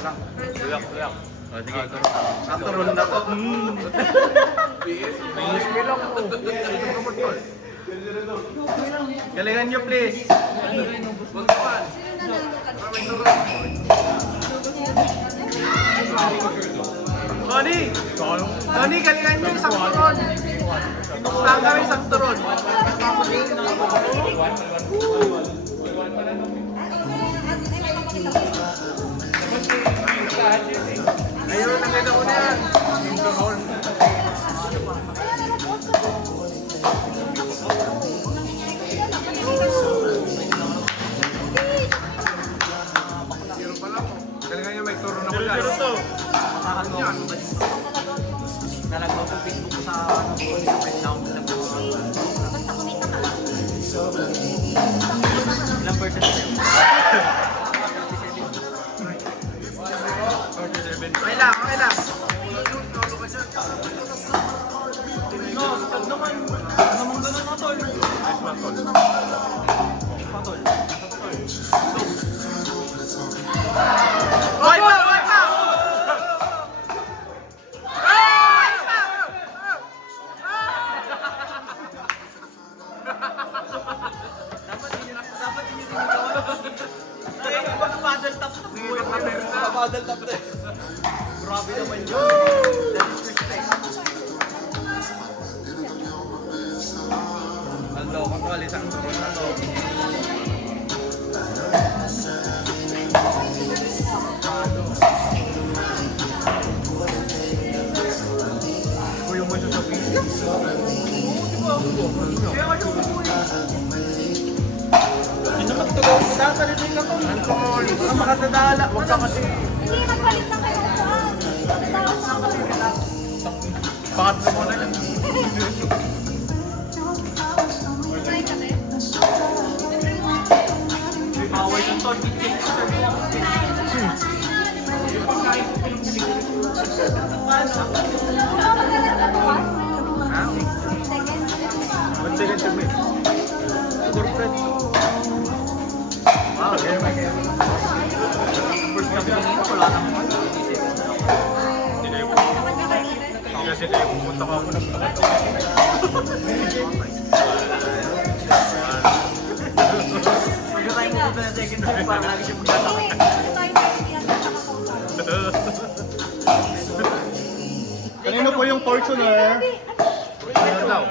Tuyak. O, sige. Naturon na to. May lang po. Galingan nyo, please. Tony, galingan nyo isang turon. Saan kami isang turon? Ayun, nakita ko na yan. Yung turon. Galingan nyo, may turon ako dyan. Nalagaw ko Facebook ko sa down na po. Basta kumita ka. Ilang percent na yun? Okay lang. No, stag naman. Namang ganun na tol. Patol. Hoy pa! Dapat din ginagawa. Kaya pag-paddle tap na buhay. Paddle tap na. Grabe naman yun. That is respect. Aldo, kontrol isang turon na to. Kuya mo sa video? Ito magtugaw ko data rin yung kapon. Alcohol, baka makatadala. Huwag ka kasi. Hindi, nagpalit lang kayo ng kuhan. Pangatlo mo na lang. Try ka rin? Away ng tol. One second to me. Corporate. Wow, okay. First kami kanina, wala naman. Hindi kasi kayo pumunta ka ako ng Pagka tayo pupunta na second time, parang lagi siya magtataka. Kanino po yung Fortuner? Ano daw?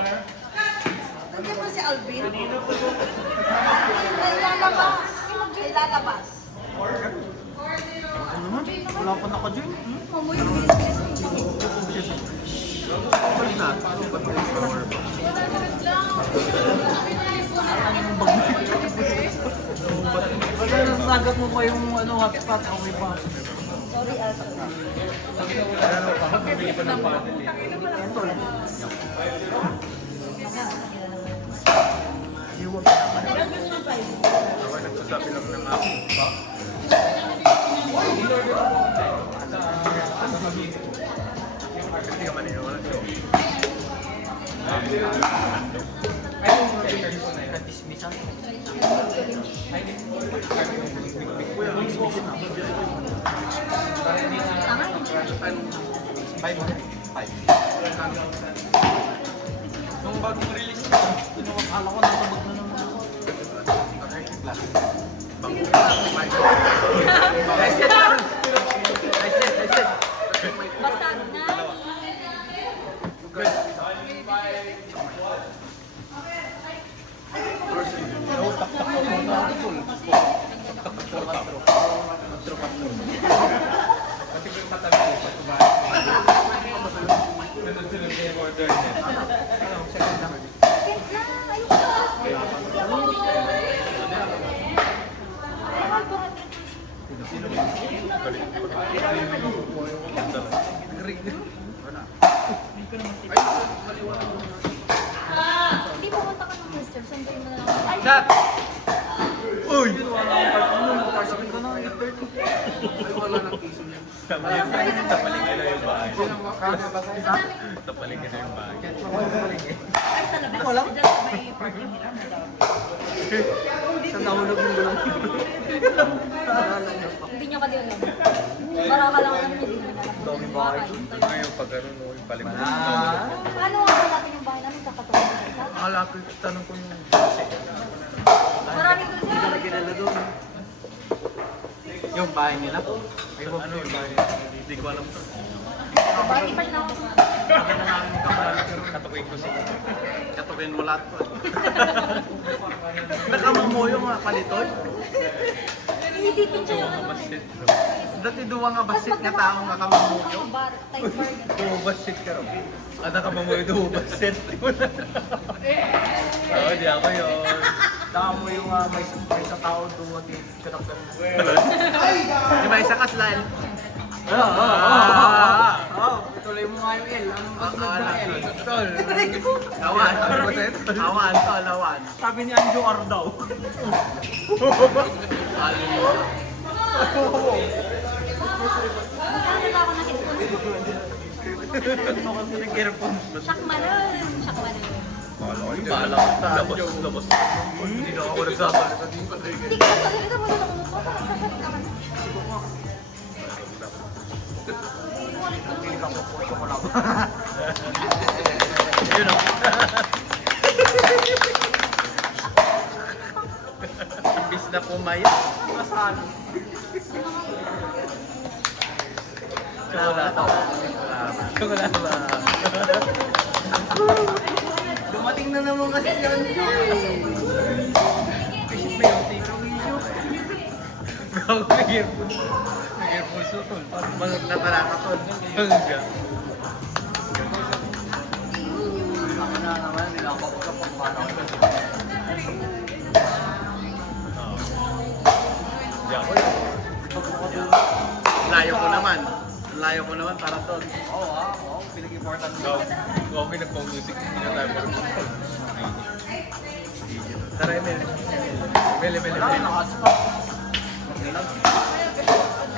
Nandiyan ba si Alvin? Lalabas. Lalabas. Ano naman? Wala pa naka dyan. Mamoy yung business. Balik na. Wala nasasagat mo pa yung hotspot. Okay pa. Sorry, Alvin. Bibili ko ng paddle eh. Ako nagsasabi lang ng ako. Kasi ka maniniwala siya. Katismisan. Nung bagong release na, Akala ko natabag na naman ako. Basag na. Hindi pumunta ka ng Mr. Sundayin mo na lang. Ay, Shot! Uy! Parsakin ka na, 8:30. Sa paligid na yung bahay. Sa paligid na yung bahay. ay, sa labas. Wala. Diyan sa may parking nila. Sa nahulog yung gulang. Hindi niyo ka di alam. yung bahay doon. Ngayon, pag ano, yung palimutan. Paano nga hanapin yung bahay namin? Kakatulong sa isa? Malapit, tanong ko yung Maraming doon Hindi sila. kami kilala doon. yung bahay nila. May Ano yung bahay? Hindi ko alam to. Bati pa na ako. Sabi na namin yung kamarami pero Katukoy ko siya. katukin mo lahat po. Nakamamoyo nga palitoy. Iisipin siya yung ano. Basit. Dati duwa nga basit nga tao nga kamamoyo. Bar, type bar na. Dubasit ka rin. Ada ka mamoy dubasit. Oo, di ako yun. Damo yung may isang tao duwa din. Di ba isa kaslal? Ituloy mo nga yung L. Anong kasunod ng L? Tol. Lawan. Lawan, tol, lawan. Sabi ni Anjo Ardaw. Magkano ba ako ng headphones? Nag-earphones. Shakmanon. Shakmanon. Bahala ko. Labas. Hindi na ako nagsasalita. Hindi ka magsasalita mo na ako. Magsasalita ka na. Yun o. Imbis na pumaya. Masalo. Chocolate. Chocolate. Dumating na naman kasi si Anjo Gago nag-earphones. Nag-earphones ko tol. Manod na talaga, tol. Ano siya? Ako na naman, nilakapagkapag para ko. Di ako yun. Layo ko naman. Layo ko naman para tol. Oo, pinag-important mo. Okay, nagpa-music. Hindi na tayo marunong. Tara, Emel. Emel. Wala, nakaspa.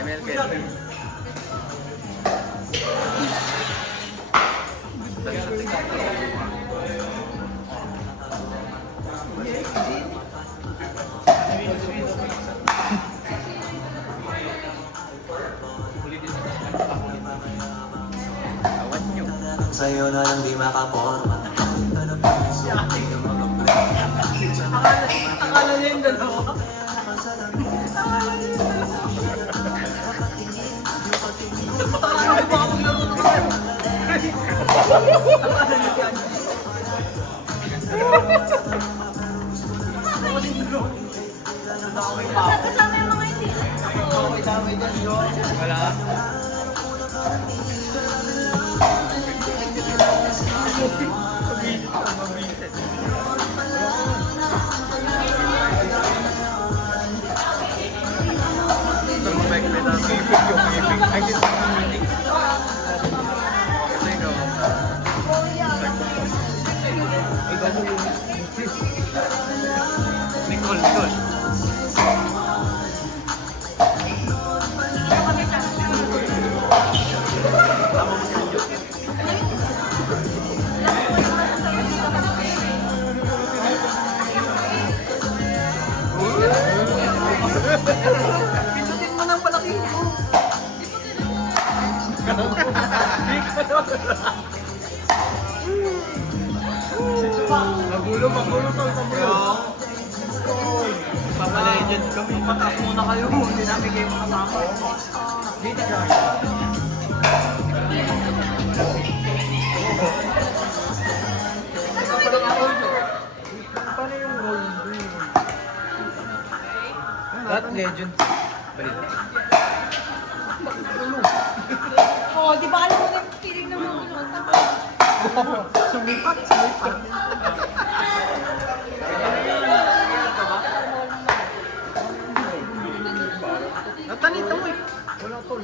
Emel, Emel. Awan nyo. Sa'yo na lang di makaporma. Ano pa yung suki ng mga play? Akala niya yung dalawa. Kasama yung mga hindi. May damay dyan, yo. Wala. Ipig yung ipig. Ay, dito sa meeting. Kasi ikaw. Nicole. Pindutin mo ng palaki mo. Magulo tol sa bro. Papa-legend kami. Pataas muna kayo. Hindi namin kayo makasama. Dito ka. Paano yung role doon? What legend? Balita. Oh, di ba alam mo na yung feeling ng mga Sumipat. Natanita mo eh. Wala tol.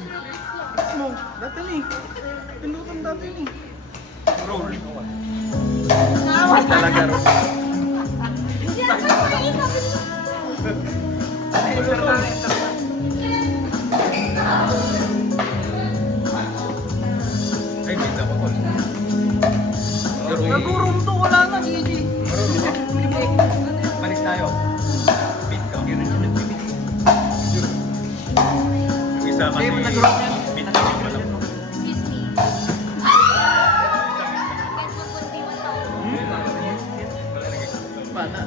Mo, dati ni. Pinutan dati ni. Roll. Talaga ro. Hindi ako yung naisabi nila. Ay, hindi ako tol. Nag-room to. Wala na, Gigi. Balik tayo. Beat ka. Yung isa kasi Hindi mo nag-room yan. beat ka. Miss Kahit mabuti mo tao. Mana.